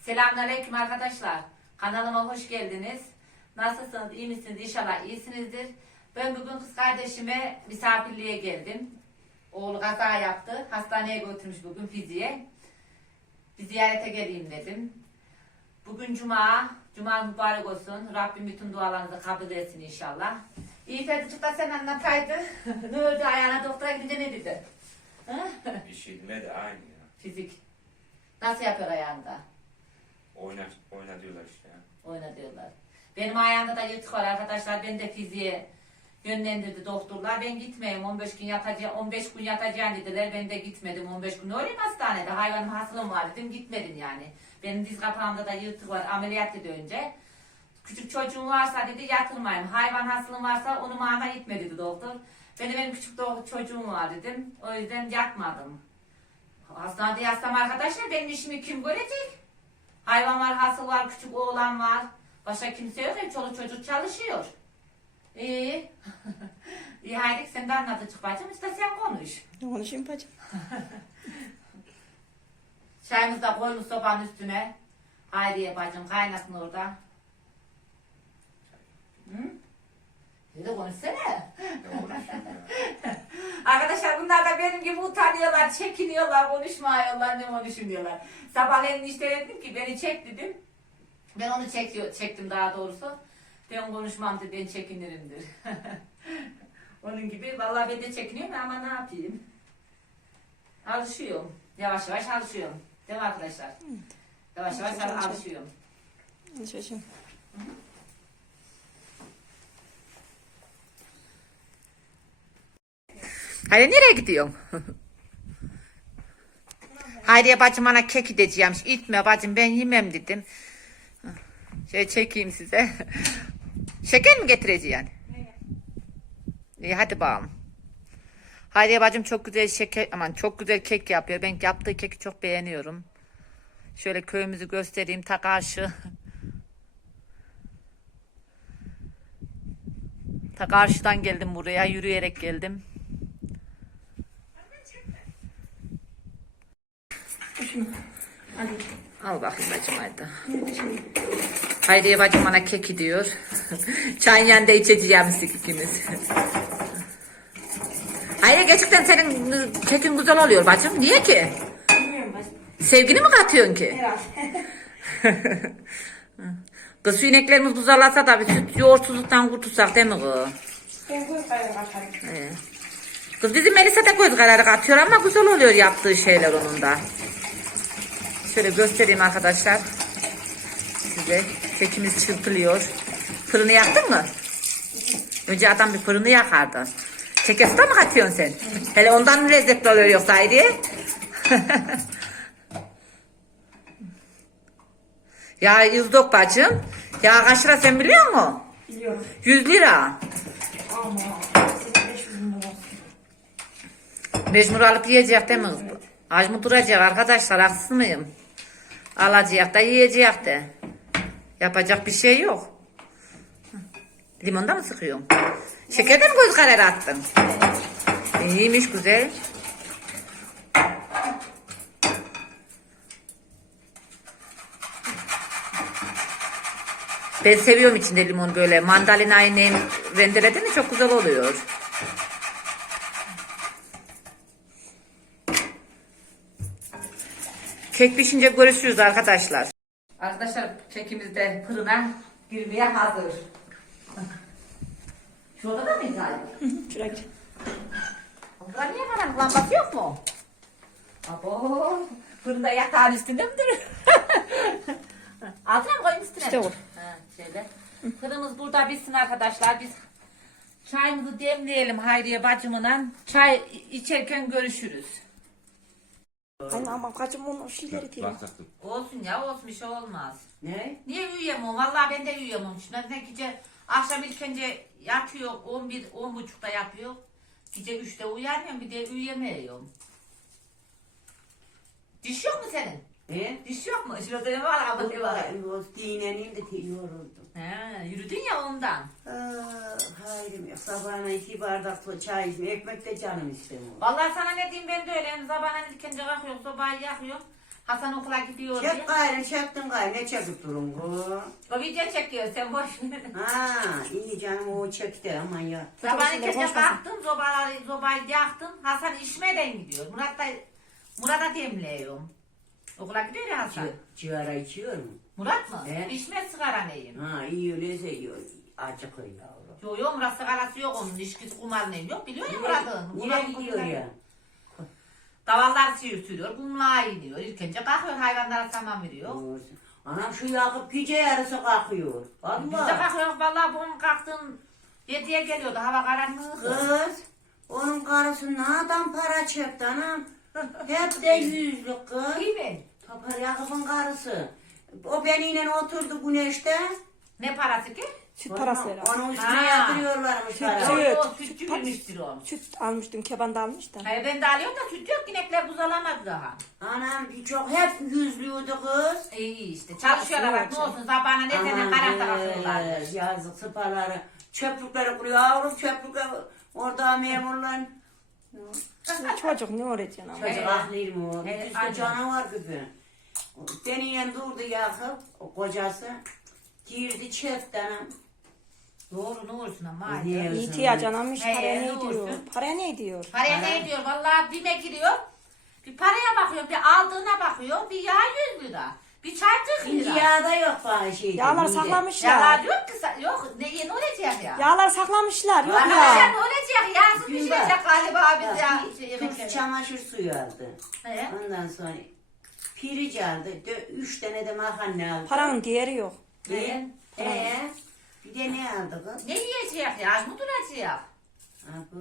Selamünaleyküm arkadaşlar. Kanalıma hoş geldiniz. Nasılsınız? iyi misiniz? İnşallah iyisinizdir. Ben bugün kız kardeşime misafirliğe geldim. Oğlu kaza yaptı. Hastaneye götürmüş bugün fiziğe. Bir ziyarete geleyim dedim. Bugün cuma. Cuma mübarek olsun. Rabbim bütün dualarınızı kabul etsin inşallah. İyi Fedicik da sen anlataydı. ne oldu ayağına doktora gidince ne dedi? Bir şey demedi aynı ya. Fizik. Nasıl yapıyor ayağında? Oyna, oyna diyorlar işte ya. Oyna diyorlar. Benim ayağımda da yırtık var arkadaşlar. Ben de fiziğe yönlendirdi doktorlar. Ben gitmeyeyim. 15 gün yatacağım, 15 gün yatacağım dediler. Ben de gitmedim 15 gün. Öyleyim hastanede. Hayvanım hastalığım var dedim. Gitmedin yani. Benim diz kapağımda da yırtık var. Ameliyat dedi önce. Küçük çocuğun varsa dedi yatırmayın. Hayvan hastalığın varsa onu mana gitme dedi doktor. Ben de benim küçük çocuğum var dedim. O yüzden yatmadım. Hastanede yatsam arkadaşlar benim işimi kim görecek? Hayvan var, hasıl var, küçük oğlan var. Başka kimse yok ya, çoluk çocuk çalışıyor. İyi. İyi haydi sen de anlat açık bacım, işte sen konuş. Ne konuşayım bacım? Çayımızı da koymuş sobanın üstüne. Haydiye bacım kaynasın orada. Hı? Bir de konuşsana. Ne konuşayım ya? Arkadaşlar bunlar da benim gibi utanıyorlar, çekiniyorlar, konuşmuyorlar, ne konuşmuyorlar. Sabahleyin işte dedim ki beni çek dedim. Ben onu çekiyor, çektim daha doğrusu. Ben konuşmam dedi, ben çekinirimdir. Onun gibi vallahi ben de çekiniyorum ama ne yapayım? Alışıyorum. Yavaş yavaş alışıyorum. Değil mi arkadaşlar? Yavaş yavaş Alışıyor, alışıyor. alışıyorum. Çocuğum. Haydi nereye gidiyorsun? Hayriye bacım bana kek gideceğim. İtme bacım ben yemem dedim. Şey çekeyim size. Şeker mi getireceksin? İyi hadi bakalım. Hayriye bacım çok güzel şeker, aman çok güzel kek yapıyor. Ben yaptığı keki çok beğeniyorum. Şöyle köyümüzü göstereyim ta karşı. Ta karşıdan geldim buraya yürüyerek geldim. Al bakayım bacım hadi. Hayriye bacım bana kek diyor. Çayın yanında içeceğimiz ikimiz. Hayır gerçekten senin kekin güzel oluyor bacım. Niye ki? Bilmiyorum bacım. Sevgini mi katıyorsun ki? Herhalde. Kız şu ineklerimiz buzalasa da bir süt yoğurtsuzluktan kurtulsak değil mi kız? Ben. Ee. Kız bizim Melisa da göz kararı katıyor ama güzel oluyor yaptığı şeyler onun da. Şöyle göstereyim arkadaşlar. Size kekimiz çırpılıyor. Fırını yaktın mı? Önce adam bir fırını yakardı. Keke suda mı katıyorsun sen? Hele ondan mı lezzetli oluyor yoksa Hayriye? ya yüzdok bacım. Ya kaç lira sen biliyor musun? Biliyorum. 100 lira. Ama 8500 bin lira. Mecbur alıp yiyecek değil mi kız? Aç mı duracak arkadaşlar haksız mıyım? Alacak da yiyecek de. Yapacak bir şey yok. Limonda mı sıkıyorsun? Şekerde mi göz kararı attın? İyiymiş güzel. Ben seviyorum içinde limon böyle. Mandalinayı ne rendeledin mi çok güzel oluyor. Kek pişince görüşürüz arkadaşlar. Arkadaşlar kekimiz de fırına girmeye hazır. Şu odada mıyız abi? Şuraya gir. Burada niye karanlık lambası yok mu? Abo fırında yatağın üstünde midir? Altına mı koyayım üstüne? İşte o. Ha, şöyle. Fırınımız burada bitsin arkadaşlar. Biz çayımızı demleyelim Hayriye bacımla. Çay içerken görüşürüz. Anne ama şeyleri değil. Bak taktım. Olsun ya olsun bir şey olmaz. Ne? Niye uyuyamam? Vallahi ben de uyuyamam. Şimdi ne gece akşam ilk önce yatıyor 11 10 buçukta yapıyor. Gece 3'te uyanıyorum bir de uyuyamıyorum. Diş yok mu senin? E? Diş yok mu? Şurada ne var ama ne var? O dinleneyim de yoruldum. He, yürüdün ya ondan. Ah, hayrım yok. Sabahına iki bardak su- çay içme. Ekmek de canım istemiyor. Vallahi sana ne diyeyim ben de öyle. Sabahleyin ilk önce kalkıyorum sobayı yakıyorum. Hasan okula gidiyor diye. Çek gayrı çektin gayrı ne çekip durun bu? O video çekiyor sen boş ver. Ha iyi canım o çekti aman ya. Şimdi gece kalktım, zobaları, zobayı yaktım. Hasan işmeden gidiyor. Murat da, Murat'a demliyorum. Okula gidiyor ya Hasan. Ci- Ciğara içiyor mu? Murat mı? He. İçmez sigara neyim? Ha iyi öyleyse yiyor. Acıkır yavrum. Yok yok Murat sigarası yok onun. İçkisi kumar neyim yok. Biliyor ya Murat'ın. Nereye Murat'ın gidiyor kumar- ya? Davallar sürtülüyor. Kumluğa iniyor. İlk önce kalkıyor hayvanlara saman veriyor. Olsun. Anam şu Yakup gece yarısı kalkıyor. Biz de Allah. kalkıyoruz vallahi bunun kalktığım yediye geliyordu. Hava karanlığı. Kız. Onun karısı nereden para çekti anam? Hep de yüzlük kız. Kimin? Topar Yakup'un karısı. O benimle oturdu güneşte. Ne parası ki? Süt parası Onun- üstüne Ha. yatırıyorlarmış Süt- para. Evet. O sütçü Süt- bilmiştir o. Süt almıştım, keban da almış da. Hayır ben de alıyorum da süt yok. İnekler buzalamadı daha. Anam çok hep yüzlüydü kız. İyi işte. Çalışıyorlar bak ne olsun. Sabahına ne sene Aman karakta be, kalkıyorlar. Yazık sıpaları. Çöplükleri kuruyor. Yavrum çöplükler. Orada memurlar. Çocuk ne öğreteceksin ama. Çocuk Evet. aklıyım o. Evet, aynen. canavar gibi. Benimle durdu Yakup. O kocası. Girdi anam. Doğru ne olsun ama. Niye? haydi. İhtiyaç anamış, He, paraya ne ne diyor? olsun? Paraya ne diyor? Paraya Para. ne diyor? Vallahi bime giriyor. Bir paraya bakıyor, bir aldığına bakıyor, bir yağ yüz lira. Bir çaycık Şimdi lira. yağda yok bana şey. Yağlar Ya saklamışlar. diyor ki sa- yok ne, ne olacak ya? Yağlar saklamışlar, yok Arkadaşlar ya. ne olacak? Yağsız Gün pişirecek var. galiba biz ya. Bir Şey, yemekleri. çamaşır suyu aldı. He? Ondan sonra piriç aldı. Dö- Üç tane de makarna aldı. Paranın değeri yok. Ee, ee, bir de ne aldı kız? Ne yiyecek ya? Az mı duracak? Abo.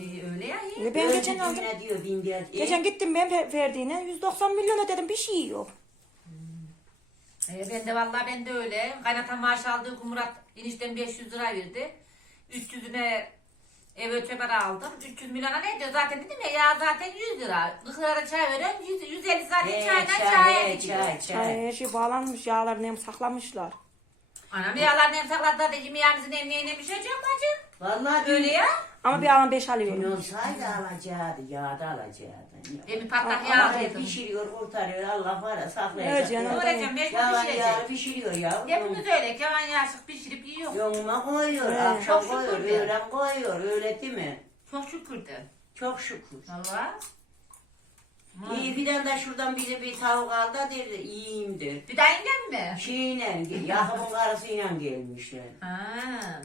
Ee, öyle ya. iyi. E ben Öldü geçen aldım. düğüne diyor bin diyor. E, Geçen gittim ben ver- verdiğine 190 milyon ödedim bir şey yok. Ee, ben de vallahi ben de öyle. Kaynatan maaş aldığı gün Murat enişten 500 lira verdi. 300'üne ev para aldım. 300 milyona ne diyor zaten dedim ya ya zaten 100 lira. 40 lira çay veriyorum 100, 150 zaten e, çaydan çay, çaya gidiyor. çay, çay. Ay, her şey bağlanmış, yağlar nem saklamışlar. Anam yağlar nem sakladılar da yemeğimizin emniğine bir şey yok bacım. Vallahi Öyle ya. Ama bir alan 5 Dün alıyorum. olsaydı alacaktı, yağda alacaktı. Demin patlak yağ Ama yedim. pişiriyor, kurtarıyor, Allah var ya Evet saklayacak. canım. Ne olacak mecbur Yalan pişirecek. yağlı pişiriyor ya. Hepimiz öyle keman yaşık pişirip yiyor. Yoluma koyuyor, Evet. akşam Çok koyuyor, öğlen koyuyor, öyle değil mi? Çok şükür de. Çok şükür. Valla. İyi tane de şuradan biri bir tavuk aldı derdi, iyiyim der. Bir daha ingen mi? Şeyle, Yakup'un karısıyla gelmişler. Ha.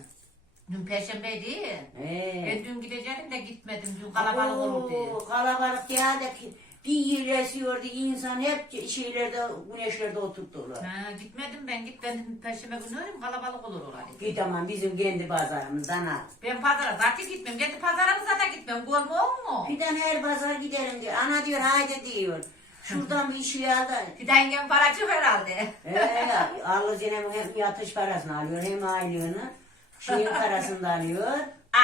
Dün perşembe değil. Ee. Ben dün gidecektim de gitmedim. Dün kalabalık olur diye. Oo, Kalabalık ya da ki bir yer esiyordu insan hep şeylerde güneşlerde oturttular. Ha, gitmedim ben git. Ben perşembe günü kalabalık olur oraya. Git aman bizim kendi pazarımızdan al. Ben pazara zaten gitmem. Kendi pazarımıza da gitmem. Görmüyor mu? Bir tane her pazar gidelim diyor. Ana diyor haydi diyor. Şuradan bir şey al da. İngen para çok herhalde. Ee, alıcının hem yatış parasını alıyor hem aylığını. Şeyin parasını da alıyor.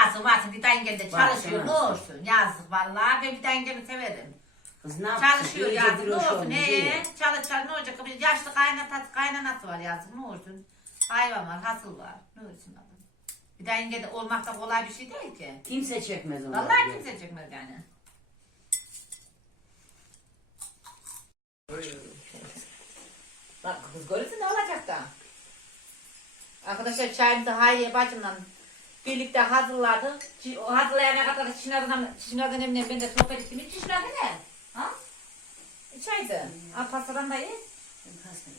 Asım asım bir daha ingen de çalışıyor. Ne olsun? Yazık vallahi. Ben bir daha ingeni severim. Kız ne yapsın? Çalışıyor İyice yazık. Ne broş olsun? olmuş, He, iyi. çalış çalış ne olacak? Bir yaşlı kaynatası kaynanası var yazık. Ne olsun? Hayvan var, hasıl var. Ne olsun adam? Bir daha inge de olmak da kolay bir şey değil ki. Kimse çekmez onu. Vallahi kimse çekmez yani. Bak kız görürsün ne olacak da. Arkadaşlar çayımızı Hayriye bacımla birlikte hazırladık. Çi- O hazırlayana kadar Çınar'dan, Çınar'dan emniyem ben de sohbet ettim. Hiç Çınar'da ne? Ha? İçeydi. Al pastadan da ye.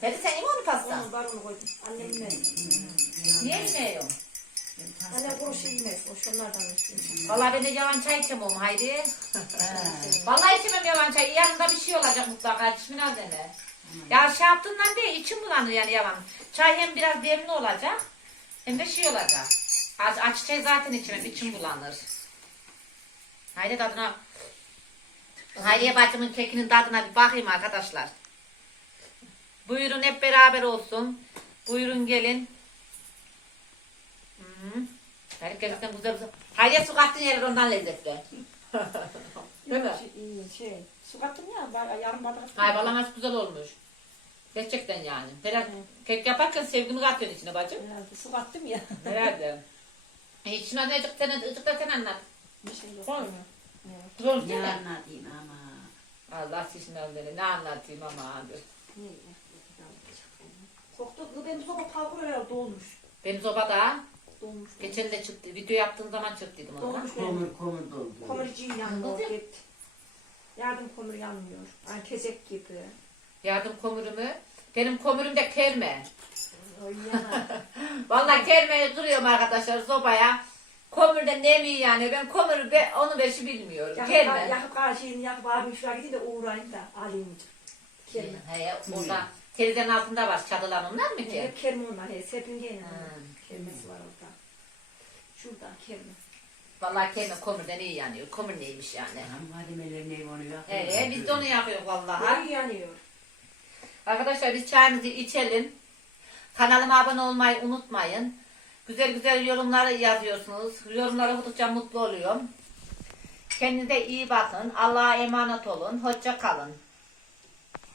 Peki sen yeme onu pasta. Onu var onu koydum. Annem yemez. Niye yemiyorsun? Annem kuru şey yemez. O şunlardan istiyor. Vallahi ben de yavan çay içemem Hayri. Vallahi içemem yavan çay. Yanında bir şey olacak mutlaka. Çimin deme. Ya şey yaptığından değil içim bulanır yani yavan. Çay hem biraz demli olacak hem de şey olacak. Aç, aç çay zaten içemem içim bulanır. Haydi tadına Hayriye bacımın kekinin tadına bir bakayım arkadaşlar. Buyurun hep beraber olsun. Buyurun gelin. Hı. Hayır gerçekten güzel güzel. Hayriye su kattın yerler ondan lezzetli. Değil mi? Şey, iyi, şey. Su kattım ya. Yarım bardak. Ay vallahi nasıl güzel olmuş. Gerçekten yani. Herhalde kek yaparken sevgimi katıyorsun içine bacım. Herhalde su kattım ya. Herhalde. E, içine ne ıcık sen, ıcık da sen anlat. Bir şey yok. Koy. Olmuş Ne değil mi? anlatayım ama. Allah şişmem beni. Ne anlatayım ama abi. Koktu. Benim soba pavroya dolmuş. Benim sobada Dolmuş. geçen de çıktı. Video yaptığım zaman çıktıydım ona. Dolmuş benim. Komür komür doldu. Komürcü yanıyor. Anladım. Git. Yardım komür yanmıyor. Ay tezek gibi. Yardım komürümü. Benim komürüm de kerme. Vallahi kermeyi duruyorum arkadaşlar sobaya. Komürde ne mi yani? Ben komürü be, onu beşi bilmiyorum. Yakıp, Kerme. yakıp karşıyım, yakıp abim şuraya gideyim de uğrayayım da alayım. Kelime. He, orada televizyon altında var çadılan onlar mı ki? Hep kelime onlar. He, Serpinge'yle. Hmm. Kelimesi var orada. Şurada kelime. Vallahi kerme komürden iyi yanıyor. Komür neymiş yani? Hadimeler ne onu yapıyor? He, biz de onu yapıyoruz vallahi. Boyu yanıyor. Arkadaşlar biz çayımızı içelim. Kanalıma abone olmayı unutmayın. Güzel güzel yorumları yazıyorsunuz. Yorumları okudukça mutlu oluyorum. Kendinize iyi bakın. Allah'a emanet olun. Hoşça kalın.